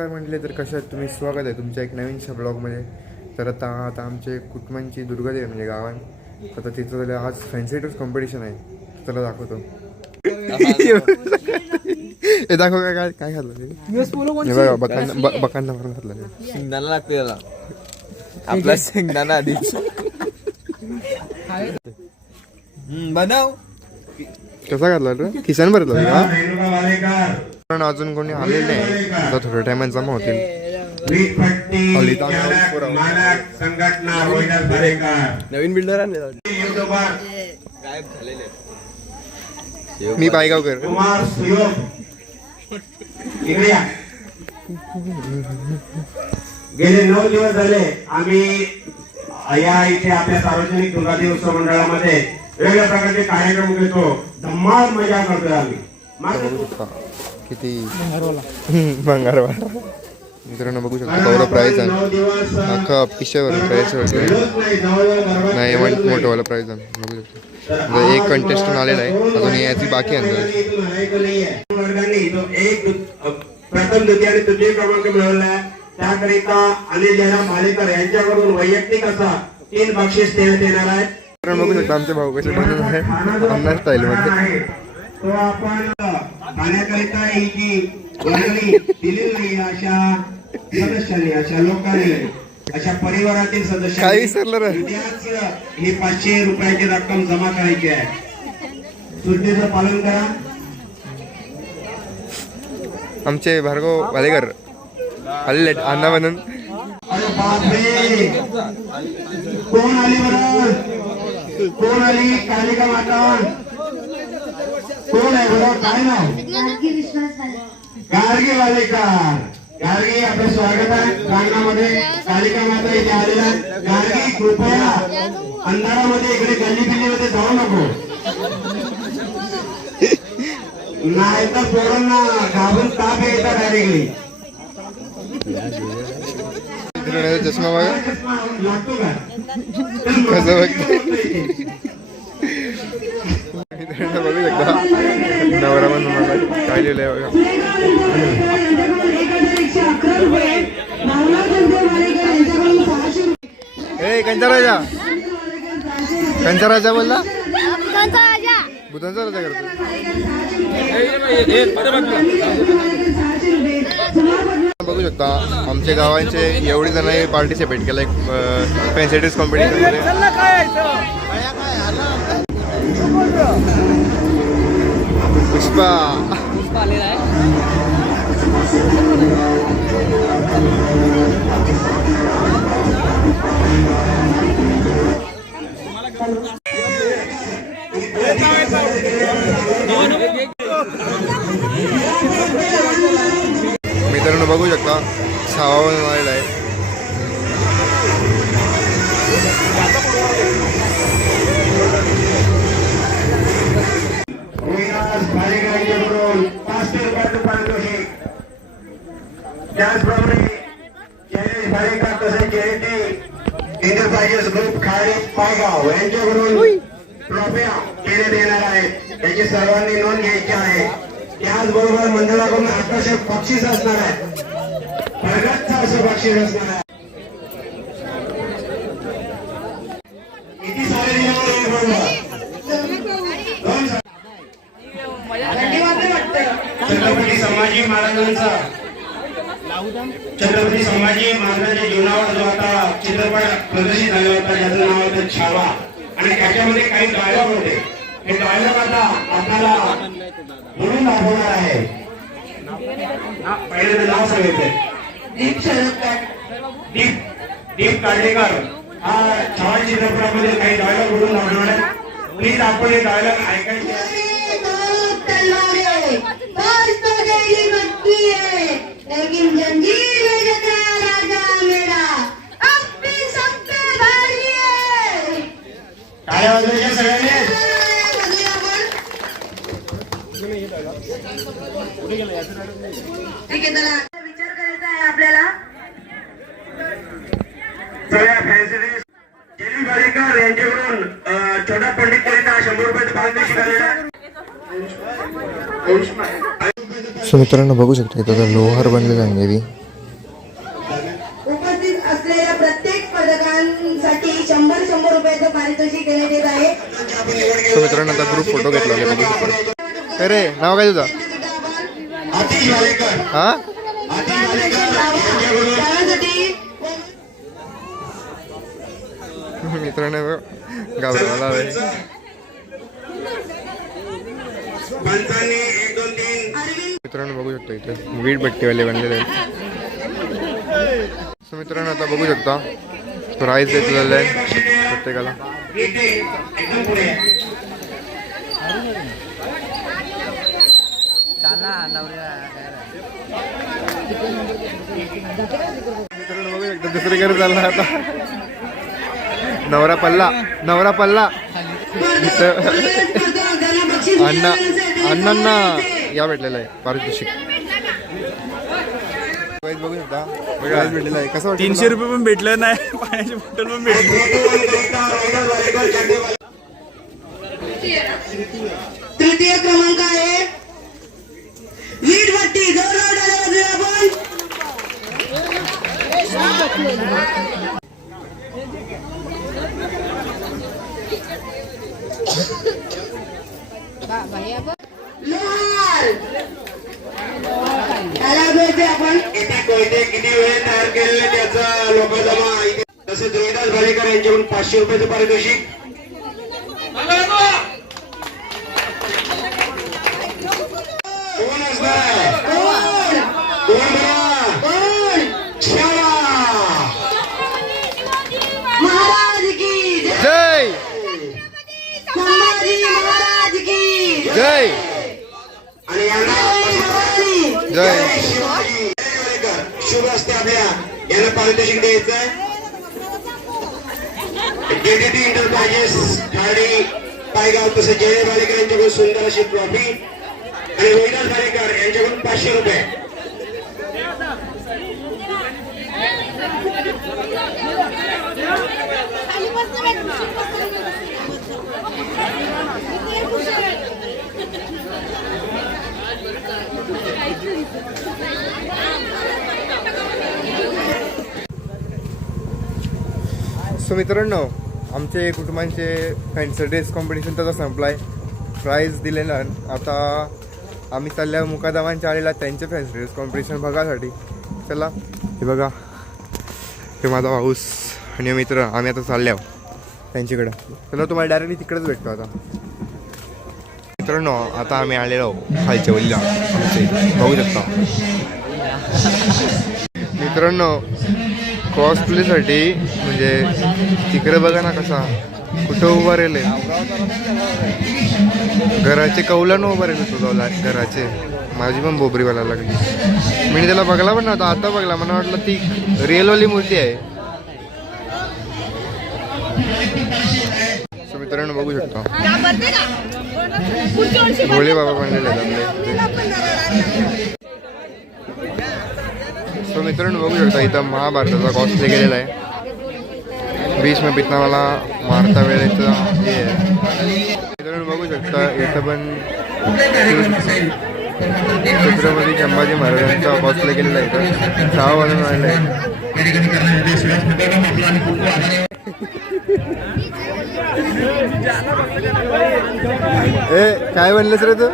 नमस्कार म्हटले तर कशा आहेत तुम्ही. स्वागत आहे तुमच्या एक नवीनशा ब्लॉगमध्ये. तर आता आमचे कुटुंबांची दुर्गादेवी आहे म्हणजे गावात. आता तिथं झालं आज फॅन्सी कॉम्पिटिशन आहे. त्याला दाखवतो. हे दाखव काय काय घातलं बकांना मारून घातलं. शेंगदाणा लागते त्याला. आपला शेंगदाणा आधी बनव. कसा घातला रे किसान भरला पण अजून कोणी आलेले नाही. आता थोड्या टायमात जमा होतील. नवीन बिल्डर मी पायगावकर. गेले 9 दिवस झाले आम्ही या इथे आपल्या सार्वजनिक दुर्गादेवी उत्सव मंडळामध्ये वेगवेगळ्या प्रकारचे कार्यक्रम घेतो. धम्माल मजा करतोय आम्ही. किती भंगारवाला मित्रांनो बघू शकतो. कवरा प्राईज आहे अख्खा पिशावर प्राईज नाही मोठंवाला प्राईज आहे बघू शकतो. एक कंटेस्टंट आलेला आहे अजून याची बाकी आहे. प्रथम द्वितीय आणि तृतीय क्रमांक मिळवला त्याकरिता अनिल जयराम भालेकर यांच्याकडून वैयक्तिक असा 3 बक्षीस देण्यात येणार आहे. बघू शकतो आमचे भाऊ कसे बनवून आहे अन्ना स्टाईल मध्ये. तो आपण खाण्याकरिता ही जी वर्गणी दिलेली नाही अशा सदस्यांनी अशा लोकांनी अशा परिवारातील सदस्यांनी ही 500 रुपयाची रक्कम जमा करायची आहे. सूचनेचं पालन करा. आमचे भार्गव भालेकर आलेले अण्णा म्हणून. अरे बापरे कोण आली बरं कोण आली कालिका माता कोण आहे बरं काय नाव. गार्गी वालेकर. गार्गी आपलं स्वागत आहे प्रांगणामध्ये. कालिका माता इथे आलेला आहे. गार्गी कृपया अंधारामध्ये इकडे गल्लीबिल्लीमध्ये जाऊ नको नाही तर पोरांना घाबरून ताप यायचा डायरेक्टली. चष्मा बघा लागतो का कसं बघतो. बघू शकता नवरा म्हणून काय लिहिलंय बघा. ए कंचा राजा कंचा राजा बोलला बुधांचा राजा करतो. बघू शकता आमच्या गावांचे एवढे जण पार्टिसिपेट केलं एक फॅन्सी कॉम्पिटिशन मध्ये. पुष्पा आलेला आहे. मित्रांनो बघू शकता 6वा आलेला आहे. त्याचप्रमाणे एंटरप्राइजेस ग्रुप खाडी पायगाव यांच्याकडून ट्रॉफ्या देण्यात येणार आहेत. त्याची सर्वांनी नोंद घ्यायची आहे. त्याचबरोबर मंडळाकडून आकर्षक बक्षीस असणार आहे. प्रगतचं असं बक्षीस असणार आहे. किती सारे छत्रपती संभाजी महाराजांचा छत्रपती संभाजी महाराजांच्या जीवनावर जो आता चित्रपट प्रदर्शित झाला होता ज्याचं नाव होतं छावा आणि त्याच्यामध्ये काही डायलॉग होते. हे डायलॉग आता आपल्याला म्हणून दाखवणार आहे. पहिले नाव सांगितलंय दीप काढलेकर हा छावा चित्रपटामध्ये काही डायलॉग म्हणून दाखवणार आहे. प्लीज आपण हे डायलॉग ऐकायचे. लेकिन जंजीर में जकरा राजा मेरा अब भी सब पे भारी है. काय वाजवायचे सगळ्यांनी. ठीक आहे चला विचार करायचा आहे आपल्याला. सगळ्या फॅन्सी जेली बालेकर यांच्याकडून छोटा पंडित करिता 100 रुपयाचं पारितोषिक आलेलं. सो मित्रांनो बघू शकता इथं लोहार बनलेला आहे. फोटो घेतला अरे नाव काय तुझं आतिश वालेकर हा आतिश वालेकर यांच्याकडून मित्रांनो घाबरवाला पंचांनी 1 2 3 मित्रांनो बघू शकता इथे वीट भट्टीवाले बनलेले आहेत. सो मित्रांनो आता बघू शकता प्राईज देत झालं आहे प्रत्येकाला. इथे एकदम पुढे मित्रांनो बघू शकता दुसरीकडे चालला आता नवरा पल्ला इथं अण्णांना या भेटलेला आहे पारितोषिक बघू शकता प्राईज भेटलेला आहे. कसं वाटतं 300 रुपये पण भेटलं नाही पाण्याची बॉटल पण भेटली. तृतीय क्रमांक आहे वीट भट्टी जोरदार टाळ्या वाजवूया आपण लोहार त्याला भेटते आपण किती कोयते किती वेळ तयार केलेले त्याचा लोक जमा इथे तसेच रोहिदास भालेकर यांच्याकडून 500 रुपयाचं पारितोषिक. कोण असणार कोण शाळा महाराज की जय संभाजी महाराज की जय आणि यांना जय शिवाजी वालेकर शुभ असते आपल्या यांना पारितोषिक द्यायचं DDT इंटरप्राइजेस ठाणे पायगाव तसं जय भालेकर यांच्याकडून सुंदर अशी ट्रॉफी आणि रोहिदास भालेकर यांच्याकडून 500 रुपये. सो मित्रांनो आमचे कुटुंबांचे फॅन्सी ड्रेस कॉम्पिटिशन त्याचा संपलाय प्राईज दिलेला. आता आम्ही चालल्या मुकादमांच्या आलेला त्यांचे फॅन्सी ड्रेस कॉम्पिटिशन बघासाठी. चला हे बघा हे माझा हाऊस आणि मित्र आम्ही आता चालले आहोत त्यांच्याकडं. चला तुम्हाला डायरेक्टली तिकडेच भेटतो आता. मित्रांनो आता आम्ही आलेलो आहोत खालच्या वल्ल्या आमचे बघू शकता. मित्रांनो कॉस्प्लेसाठी म्हणजे तिकडे बघा ना कसा कुठं उभा राहिले घराचे कौलानं उभा राहिले तो घराचे. माझी पण बोबरी व्हायला लागली. मी त्याला बघला पण नव्हता आता बघला मला वाटलं ती रिअलवाली मूर्ती आहे. सो मित्रांनो बघू शकतो भोले बाबा बनलेले आहेत आपले. सो मित्रांनो बघू शकता इथं महाभारताचा कॉस्प्ले केलेला आहे. बीच में पितना मला मारता वेळेचं हे आहे. मित्रांनो बघू शकता इथं पण छत्रपती संभाजी महाराजांचा कॉस्प्ले केलेला आहे. इथं 6 वाजून राहिलं आहे. ए काय बनलंस रे तू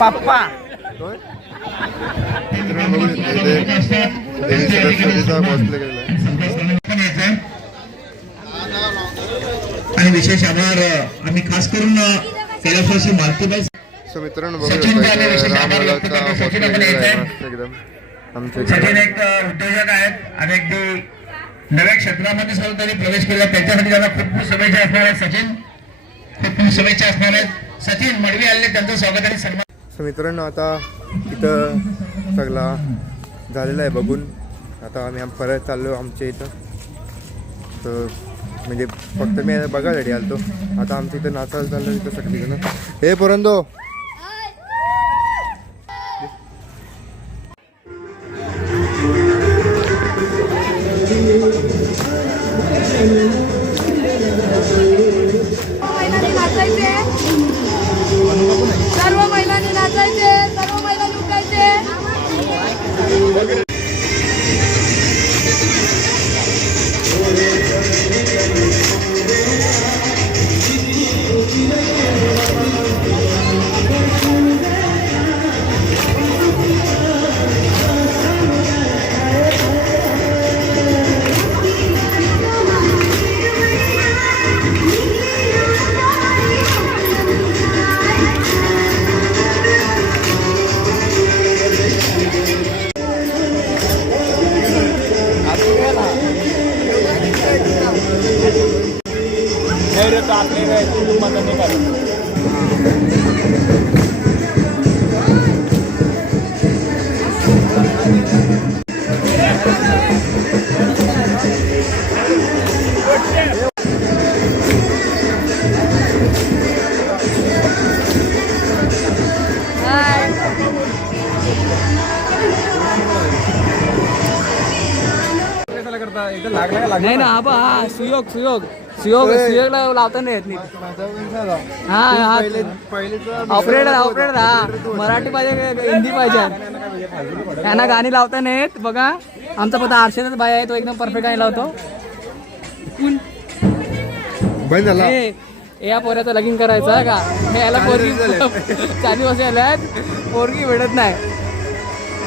पप्पा मित्रांनो बघू शकता इथे देवी सरस्वतीचा कॉस्प्ले केलेला आहे. आणि विशेष आभार आम्ही खास करून कैलासवासी मालतीबाई. सो मित्रांनो बघू शकता रामललाचा कॉस्प्ले केलेला आहे मस्त एकदम. आमच्या सचिन एक उद्योजक आहेत आणि अगदी नव्या क्षेत्रामध्ये सुद्धा त्यांनी प्रवेश केला. त्याच्यासाठी त्यांना खूप खूप शुभेच्छा असणार आहेत. सचिन खूप खूप शुभेच्छा असणार आहेत. सचिन मडवी आले त्यांचं स्वागत आणि सन्मान. सो मित्रांनो आता इथं सगळा झालेला आहे बघून. आता आम्ही परत चाललो आमच्या इथं. तर म्हणजे फक्त मी बघायसाठी आलो. आता आमच्या इथं नाचायला चाललं इथं सगळीजण. हे पोरंदो सर्व महिलांनी नाचायचे सर्व महिलांनी उठायचे. Thank you. नाही ना हा बा हा सुयोग लावता नाही येत नीट. हा हा ऑपरेटर हा मराठी पाहिजे हिंदी पाहिजे. त्यांना गाणी लावता नाहीत. बघा आमचा पता आरशेचाच बाय आहे, तो एकदम परफेक्ट गाणी लावतो. बंद झाला. या पोऱ्याचं लगीन करायचं आहे का? हे याला पोरगी 4 वर्ष आल्यात, पोरगी भेटत नाही.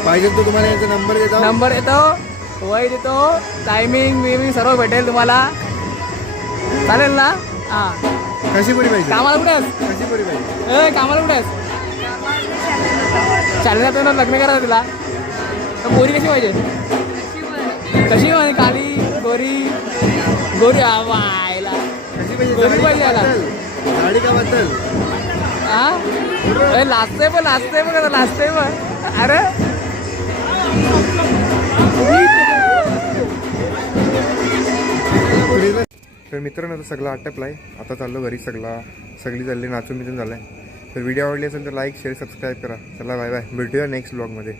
पाहिजे तो तुम्हाला यांचा नंबर देतो. नंबर येतो, वय देतो, टायमिंग बिमिंग सर्व भेटेल तुम्हाला. चालेल ना? हा कशी पुरी पाहिजे? कामाला कुठे आहेस? कशी पुरी पाहिजे? कामाला कुठे आहेस? चालण्यात लग्न करायचं तुला. तर पोरी कशी पाहिजे? कशी पाहिजे? काली गोरी आवायला कशी पाहिजे? गोरी पाहिजे याला. गाडी का बद्दल? हा लाजतंय पण अरे तर मित्रांनो आता सगळं आटपलाय. आता चाललो घरी. सगळी चालली नाचून बिचून झालाय. तर व्हिडिओ आवडली असेल तर लाईक शेअर सबस्क्राईब करा. चला बाय बाय, भेटूया नेक्स्ट ब्लॉगमध्ये.